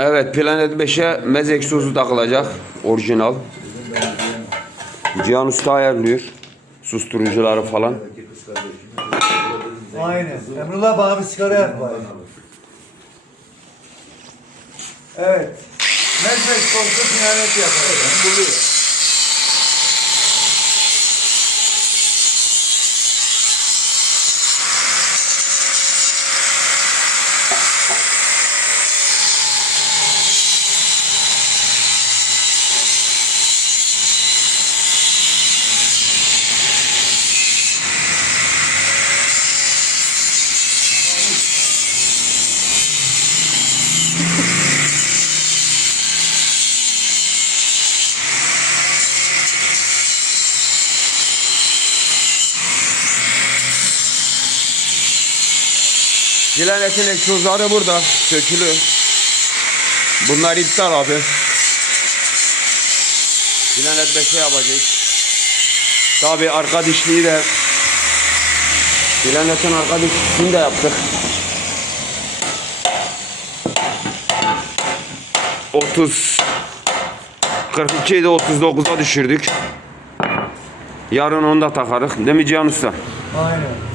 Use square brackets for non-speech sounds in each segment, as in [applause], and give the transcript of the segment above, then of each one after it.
Evet Planet 5'e mez egzozu takılacak. Orijinal. Cihan Usta ayarlıyor. Susturucuları falan. Aynen. Emrullah bana bir sigara yak bari. Evet. Mezmek sosu piyanet yapalım. Planet'in egzozları burada. Sökülü. Bunlar iptal abi. Planet 5'e yapacağız. Tabi arka dişliği de Planet'in arka dişliğini de yaptık. 30 42 idi 39'a düşürdük. Yarın onu da takarız. Değil mi Cihan Usta? Aynen.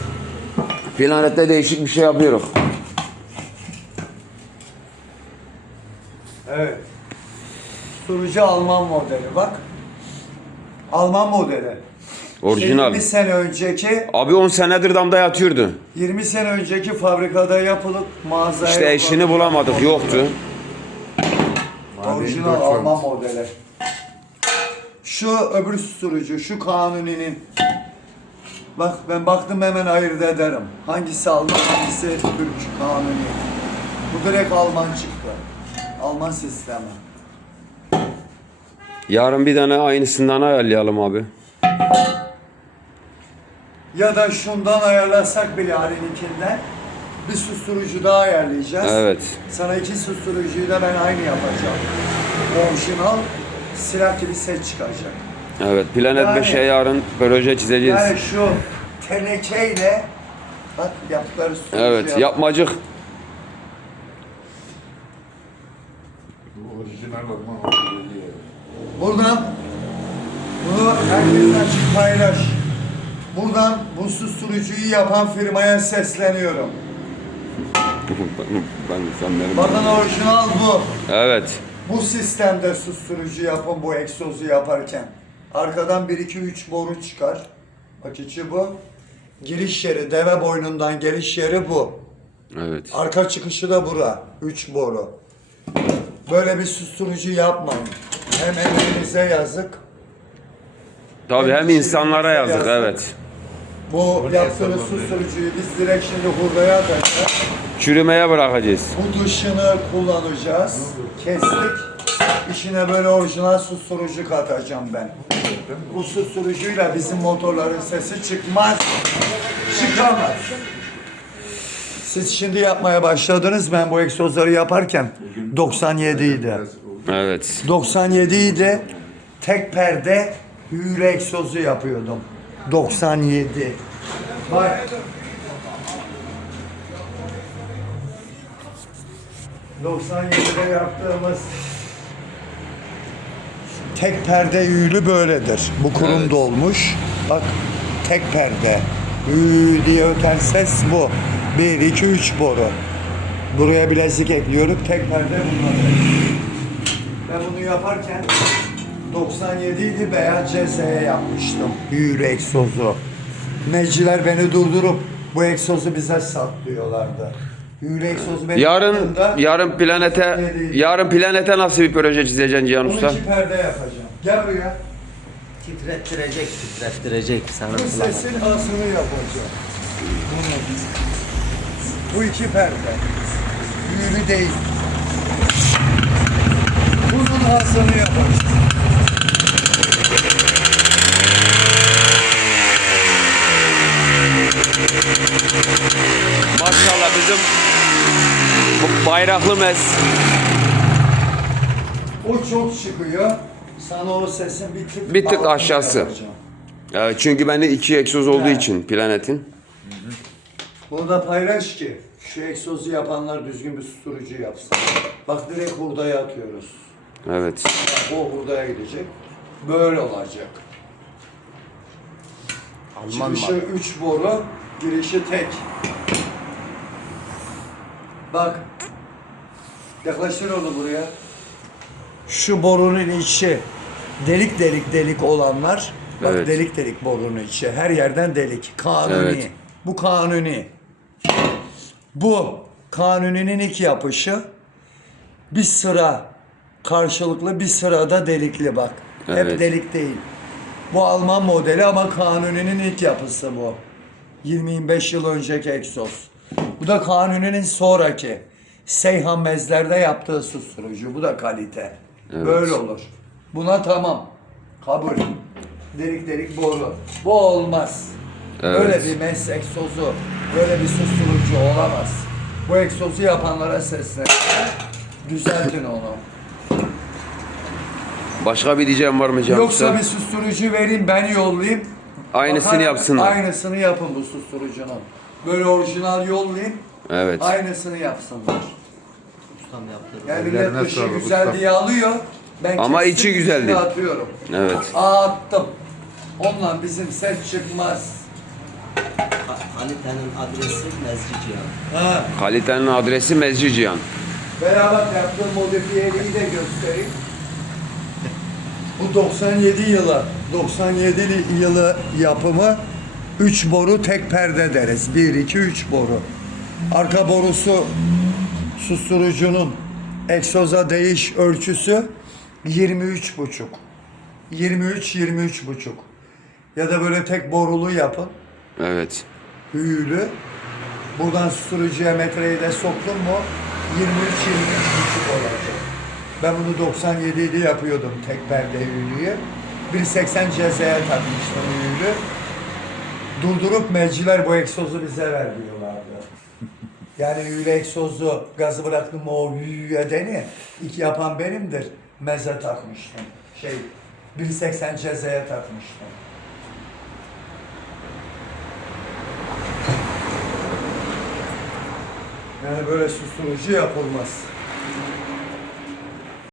Planette değişik bir şey yapıyoruz. Evet. Sunucu Alman modeli bak. Alman modeli. Orijinal. 20 sene önceki Abi 10 senedir damda yatıyordu. 20 sene önceki fabrikada yapılıp mağazaya İşte eşini bulamadık yoktu. Orijinal Alman modeli. Şu öbür susturucu, şu kanuninin. Bak ben baktım hemen ayırt ederim. Hangisi Alman, hangisi Türk kanuni. Bu direkt Alman çıktı. Alman sistemi. Yarın bir tane aynısından ayarlayalım abi. Ya da şundan ayarlasak bile Ali'ninkinden bir susturucu daha ayarlayacağız. Evet. Sana iki susturucuyu da ben aynı yapacağım. Orijinal silah gibi ses çıkacak. Evet. Planet Yani- 5'e yarın proje çizeceğiz. Yani şu tenekeyle bak yaptıkları Evet. yap- Yapmacık. Bu orijinal. Buradan bunu herkesle açık paylaş. Buradan bu susturucuyu yapan firmaya sesleniyorum. [laughs] ben benim. Bakın orijinal bu. Evet. Bu sistemde susturucu yapın bu egzozu yaparken. Arkadan 1 2 3 boru çıkar. Bak içi bu. Giriş yeri, deve boynundan geliş yeri bu. Evet. Arka çıkışı da bura. 3 boru. Böyle bir susturucu yapmayın. Hem emeğinize yazık. Tabii hem insanlara yazık. Yazık. Evet. Bu yaptığınız susturucuyu biz direkt şimdi hurdaya atacağız. Çürümeye bırakacağız. Bu dışını kullanacağız. Kestik. İçine böyle orijinal susturucu katacağım ben. Bu susturucuyla bizim motorların sesi çıkmaz. Çıkamaz. Siz şimdi yapmaya başladınız. Ben bu egzozları yaparken 97 idi. Evet. 97 idi. Tek perde hüyle egzozu yapıyordum. 97. Bak. 97'de yaptığımız tek perde yüğülü böyledir. Bu kurum Evet. dolmuş. Bak tek perde. Ü diye öten ses bu. 1, 2, 3 boru. Buraya bilezik ekliyorum. Tek perde bunlar. Ben bunu yaparken 97 idi beyaz CS'ye yapmıştım. Yürü egzozu. Neciler beni durdurup bu egzozu bize sat diyorlardı. Egzozu benim Yarın yarın planete yarın planete nasıl bir proje çizeceksin Cihan Usta? 12 perde yapacağım. Gel buraya. Titrettirecek, titrettirecek sana Bu kulağına. sesin asını yapacağım. Bu iki perde. Büyülü değil. Bunun asını yapacağım. Maşallah bizim bayraklı mez. O çok çıkıyor. Sana o sesin bir tık, Bir tık aşağısı. yapacağım. Evet, çünkü bende iki egzoz olduğu için planetin. Bunu da paylaş ki Şu egzozu yapanlar düzgün bir susturucu yapsın. Bak direkt hurdaya atıyoruz. Evet. Bak, o hurdaya gidecek. Böyle olacak. Alman Çıkışı malı. 3 boru, girişi tek. Bak. Yaklaştır onu buraya. Şu borunun içi delik delik delik olanlar. Bak Evet. delik delik borunun içi. Her yerden delik. Kanuni. Evet. Bu kanuni. Bu kanuninin iki yapışı. Bir sıra karşılıklı bir sırada delikli bak. Hep Evet. delik değil. Bu Alman modeli ama Kanuni'nin ilk yapısı bu. 20-25 yıl önceki egzoz. Bu da Kanuni'nin sonraki. Seyhan Mezler'de yaptığı susturucu. Bu da kalite. Evet. Böyle olur. Buna tamam. Kabul. Delik delik boru. Bu olmaz. Evet. Böyle bir mes egzozu, böyle bir susturucu olamaz. Bu egzozu yapanlara seslen. Düzeltin onu. Başka bir diyeceğim var mı Can Yoksa bir susturucu vereyim ben yollayayım. Aynısını Bakar- yapsınlar. Aynısını yapın bu susturucunun. Böyle orijinal yollayayım. Evet. Aynısını yapsınlar. Ustam yaptırdı. Yani Ellerine millet dışı sağlık güzel usta. diye alıyor. Ben Ama kestim, içi güzel içine değil. atıyorum. Evet. Aa, attım. Onunla bizim set çıkmaz. Kalitenin adresi Mezci Cihan. Ha. Kalitenin adresi Mezci Cihan. Beraber yaptığım modifiyeliği de göstereyim. Bu 97 yılı, 97 yılı yapımı 3 boru tek perde deriz. 1, 2, 3 boru. Arka borusu susturucunun egzoza değiş ölçüsü 23 buçuk. 23 23 buçuk. Ya da böyle tek borulu yapın. Evet. Hüylü. Buradan susturucuya metreyi de soktum mu 23 23 buçuk olacak. Ben bunu 97'de yapıyordum tek perde hüylüyü. 1.80 cezaya takmıştım hüylü. Durdurup melciler bu egzozu bize ver diyorlardı. [laughs] Yani hüylü egzozu gazı bıraktım o hüyü edeni ilk yapan benimdir. Meze takmıştım. Şey 1.80 cezaya takmıştım. Yani böyle susturucu yapılmaz.